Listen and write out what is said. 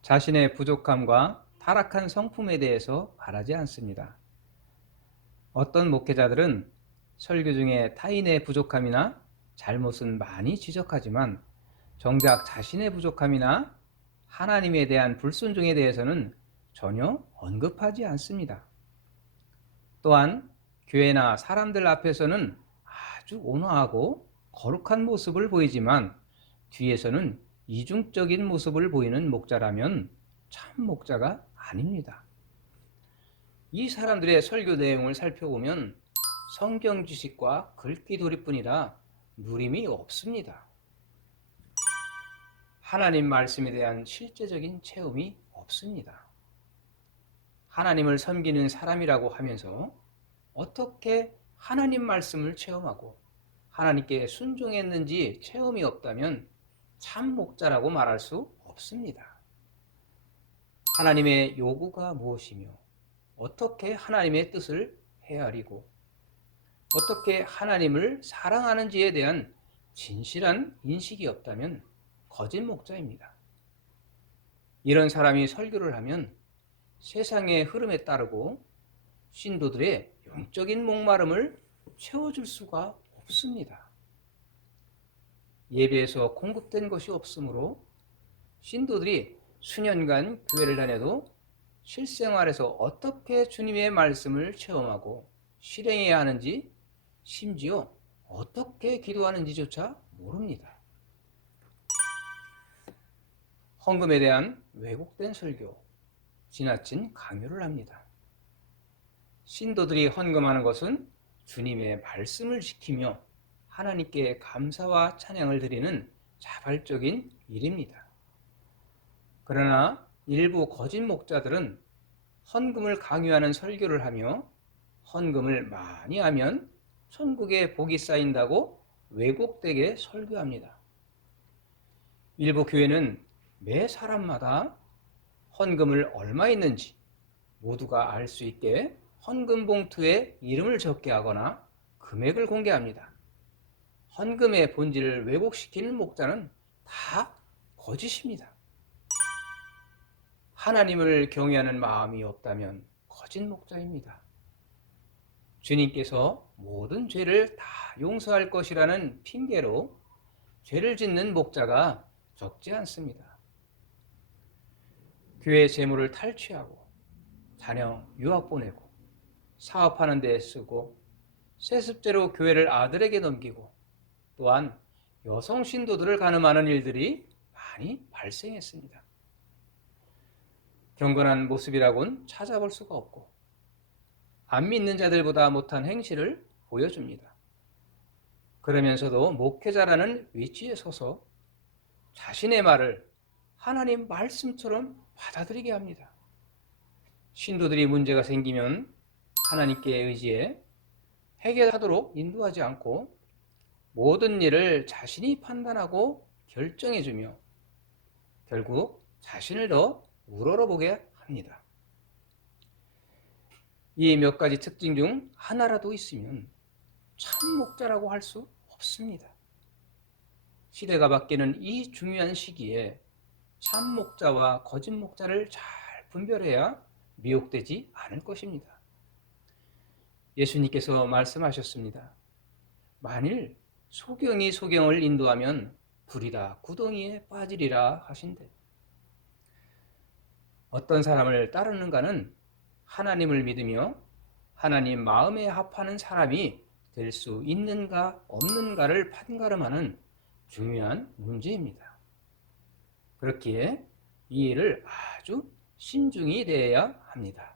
자신의 부족함과 타락한 성품에 대해서 말하지 않습니다. 어떤 목회자들은 설교 중에 타인의 부족함이나 잘못은 많이 지적하지만 정작 자신의 부족함이나 하나님에 대한 불순종에 대해서는 전혀 언급하지 않습니다. 또한 교회나 사람들 앞에서는 아주 온화하고 거룩한 모습을 보이지만 뒤에서는 이중적인 모습을 보이는 목자라면 참 목자가 아닙니다. 이 사람들의 설교 내용을 살펴보면 성경 지식과 글귀돌이뿐이라 누림이 없습니다. 하나님 말씀에 대한 실제적인 체험이 없습니다. 하나님을 섬기는 사람이라고 하면서 어떻게 하나님 말씀을 체험하고 하나님께 순종했는지 체험이 없다면 참 목자라고 말할 수 없습니다. 하나님의 요구가 무엇이며 어떻게 하나님의 뜻을 헤아리고 어떻게 하나님을 사랑하는지에 대한 진실한 인식이 없다면 거짓 목자입니다. 이런 사람이 설교를 하면 세상의 흐름에 따르고 신도들의 영적인 목마름을 채워줄 수가 없습니다. 예배에서 공급된 것이 없으므로 신도들이 수년간 교회를 다녀도 실생활에서 어떻게 주님의 말씀을 체험하고 실행해야 하는지 심지어 어떻게 기도하는지조차 모릅니다. 헌금에 대한 왜곡된 설교, 지나친 강요를 합니다. 신도들이 헌금하는 것은 주님의 말씀을 지키며 하나님께 감사와 찬양을 드리는 자발적인 일입니다. 그러나 일부 거짓 목자들은 헌금을 강요하는 설교를 하며 헌금을 많이 하면 천국에 복이 쌓인다고 왜곡되게 설교합니다. 일부 교회는 매 사람마다 헌금을 얼마 있는지 모두가 알 수 있게 헌금 봉투에 이름을 적게 하거나 금액을 공개합니다. 헌금의 본질을 왜곡시키는 목자는 다 거짓입니다. 하나님을 경외하는 마음이 없다면 거짓 목자입니다. 주님께서 모든 죄를 다 용서할 것이라는 핑계로 죄를 짓는 목자가 적지 않습니다. 교회 재물을 탈취하고 자녀 유학 보내고 사업하는 데 쓰고 세습죄로 교회를 아들에게 넘기고 또한 여성 신도들을 간음하는 일들이 많이 발생했습니다. 경건한 모습이라고는 찾아볼 수가 없고 안 믿는 자들보다 못한 행실을 보여줍니다. 그러면서도 목회자라는 위치에 서서 자신의 말을 하나님 말씀처럼 받아들이게 합니다. 신도들이 문제가 생기면 하나님께 의지해 해결하도록 인도하지 않고 모든 일을 자신이 판단하고 결정해주며 결국 자신을 더 우러러보게 합니다. 이 몇 가지 특징 중 하나라도 있으면 참 목자라고 할 수 없습니다. 시대가 바뀌는 이 중요한 시기에 참 목자와 거짓 목자를 잘 분별해야 미혹되지 않을 것입니다. 예수님께서 말씀하셨습니다. 만일 소경이 소경을 인도하면 둘이 다 구덩이에 빠지리라 하신대. 어떤 사람을 따르는가는 하나님을 믿으며 하나님 마음에 합하는 사람이 될 수 있는가 없는가를 판가름하는 중요한 문제입니다. 그렇기에 이 일을 아주 신중히 대해야 합니다.